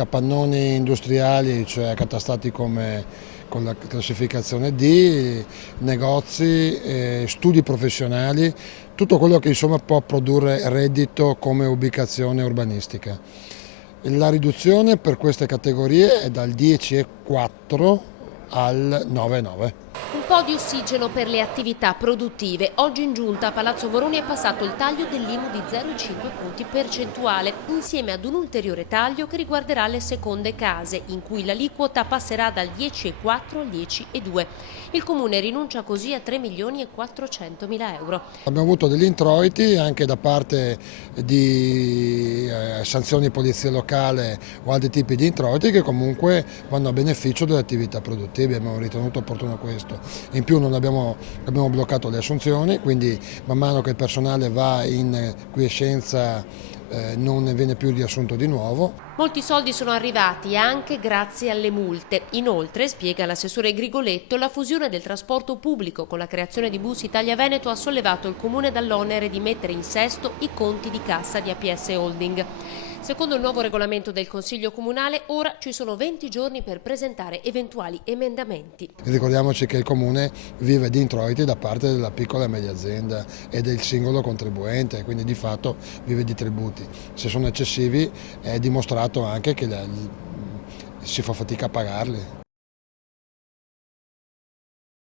capannoni industriali, cioè accatastati con la classificazione D, negozi, studi professionali, tutto quello che insomma può produrre reddito come ubicazione urbanistica. La riduzione per queste categorie è dal 10,4 al 9,9. Un po' di ossigeno per le attività produttive. Oggi in giunta a Palazzo Moroni è passato il taglio dell'IMU di 0,5 punti percentuale, insieme ad un ulteriore taglio che riguarderà le seconde case, in cui l'aliquota passerà dal 10,4 al 10,2. Il Comune rinuncia così a 3.400.000 euro. Abbiamo avuto degli introiti anche da parte di sanzioni di polizia locale o altri tipi di introiti che comunque vanno a beneficio delle attività produttive, abbiamo ritenuto opportuno questo. In più non abbiamo bloccato le assunzioni, quindi man mano che il personale va in quiescenza non ne viene più riassunto di nuovo. Molti soldi sono arrivati anche grazie alle multe. Inoltre, spiega l'assessore Grigoletto, la fusione del trasporto pubblico con la creazione di Bus Italia Veneto ha sollevato il Comune dall'onere di mettere in sesto i conti di cassa di APS Holding. Secondo il nuovo regolamento del Consiglio Comunale, ora ci sono 20 giorni per presentare eventuali emendamenti. Ricordiamoci che il Comune vive di introiti da parte della piccola e media azienda e del singolo contribuente, quindi di fatto vive di tributi. Se sono eccessivi è dimostrato anche che si fa fatica a pagarli.